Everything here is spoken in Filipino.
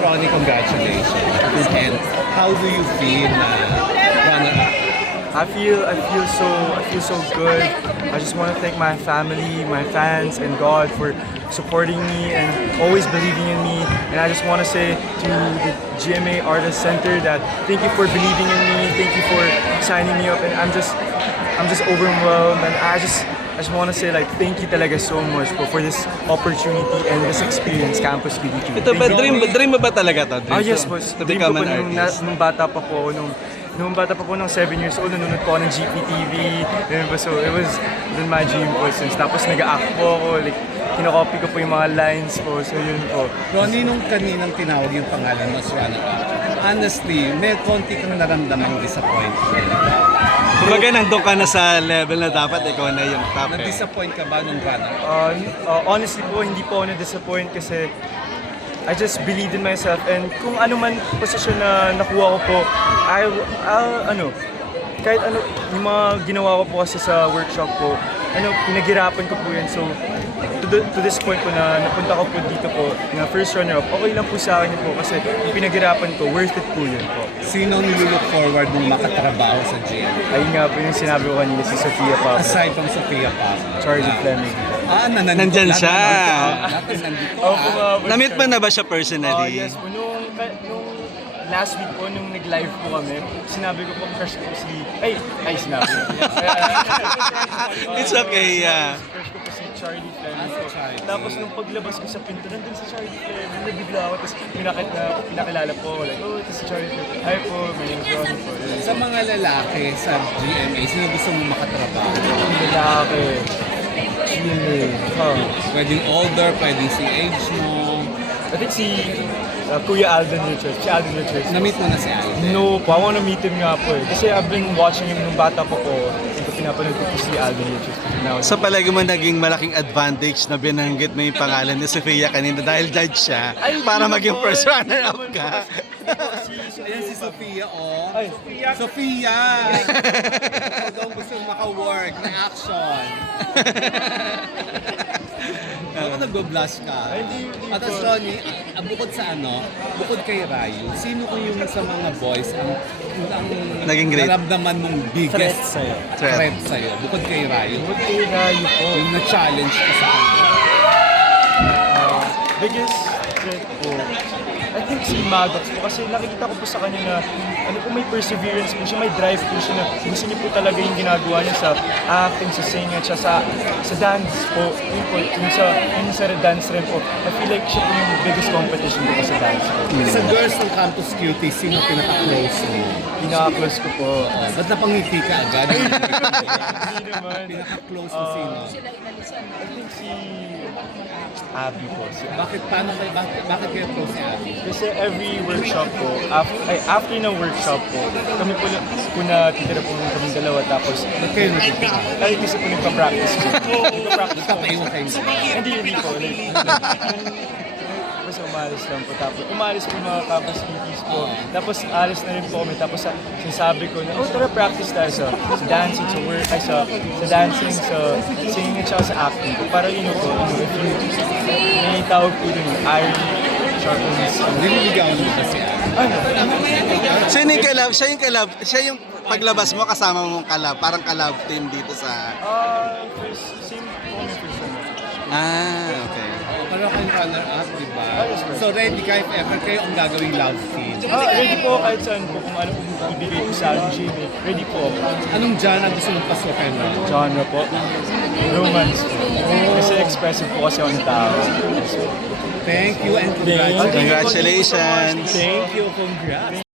Ronnie, congratulations. And how do you feel runner-up? I feel so good. I just want to thank my family, my fans, and God for supporting me and always believing in me. And I just want to say to the GMA Artist Center that thank you for believing in me. Thank you for signing me up. And I'm just overwhelmed. And I just want to say like thank you talaga so much for this opportunity and this experience, Campus BDQ. Ito ba, dream mo ba talaga to? Ah, yes, boss. To Dream become ko an po artist. nung bata pa po, nung bata pa po ng 7 years old, nanonood po ako ng GPTV. So it was dun my dream po since. Tapos nag-act po ako, like, kinokopy ko po yung mga lines po. So yun po. Ronnie, nung kaninang tinawag yung pangalan mo as runner-up, honestly, may konti kang naramdamang disappointment. Kumbaga nandun ka na sa level na dapat ikaw na yung top eh. Na-disappoint ka ba nung runner-up? Honestly po, hindi po ako na-disappoint kasi I just believed in myself and kung ano man posisyon na nakuha ko po, kahit ano, yung mga ginawa ko po kasi sa workshop ko, pinaghirapan ko po yan. So, to this point po na napunta ko po dito po, na first runner-up, okay lang po sa akin yun po kasi yung pinaghirapan ko, worth it po yun po. Sino nilulook forward nung makatrabaho sa GM? Ayun nga po yung sinabi ko kanina, si Sofia Pablo, Aside from Sophia pa. Charlie Fleming. Nandyan siya. Lahat nandito. Opo nga po. Na-meet mo na ba siya personally? Yes po, nung last week po, nung nag-live po kami, sinabi ko po crush ko si... sinabi ko. It's okay, yeah. Crush ko po si Charlie Fleming po. Charlie. Tapos nung paglabas ko sa pinto, nandun si Charlie Fleming, nabigla ako, tapos pinakilala po ako, like, ito si Charlie Fleming. Hi po, my name is Ronnie po. Sa mga lalaki sa GMA, sino gusto mo makatrabaho? Lalaki. Chile. Pwedeng older, pwedeng si age mo. I think si Kuya Alden Richards. Si Alden Richards. Na-meet mo na si Alden. No po, I wanna meet him nga po eh. Kasi I've been watching him nung bata pa po. Ito pinapanood ko po si Alden Richards. Now, Sa palagi mo naging malaking advantage na binanggit mo yung pangalan ni Sofia kanina dahil judge siya para maging first runner-up ka. Ayan si Sophia, oh. Ay, Sophia! Ikaw daw gusto maka-work na action. Ako nag-blush ka. hindi At po. Ronnie, bukod sa bukod kay Rayo, sino ko yung sa mga boys ang Naging great. naramdaman mong biggest sa'yo. threat sa'yo? Bukod kay Rayo, Okay, Rayo po. yung na-challenge ka sa kanya. Biggest threat po, I think si Maddox po kasi nakikita ko po sa kanya na may perseverance po siya, may drive po siya na gusto niya po talaga yung ginagawa niya sa acting, sa singing, at sa dance po. Yun po, yung sa dance rin po. I feel like siya po yung biggest competition ko po sa dance po. Sa girls ng Campus Cutie, sino pinaka-close mo? Pinaka-close ko po. Ba't napangiti ka agad? Hindi naman. Pinaka-close mo sino? I think si Abby po. Bakit kayo close si Abby? Kasi every workshop po, after ng workshop po, kami po natitira po kami dalawa tapos Ba't kayo nakikita? ay kasi po nagpa-practice po. Nagpa-practice po. Nagpapaiwan kayo. Hindi po. Basta umalis lang po. Tapos umalis po mga campus meetings po. Tapos alis na rin po kami. Tapos sinasabi ko na, tara practice tayo sa dancing, sa work, sa dancing, sa singing at saka sa acting po. Para yun po, if you, may tawag po dun, iron sharpens. Nililigawan mo ba si Abby? Siya yung kalab, siya yung paglabas mo kasama mong kalab, parang kalab team dito sa... Same po kami first time. Okay. Pero kayong runner-up, di ba? Yes, sir. So ready ka if ever kayo ang gagawing love scene. Ready po kahit saan po kung ano po ibigay po sa akin, Jimmy. Ready po ako. Anong genre gusto mong pasukin? Genre po. Romance po. Kasi expressive po kasi ako ng tao. Thank you and congratulations. Congratulations! Thank you, congrats.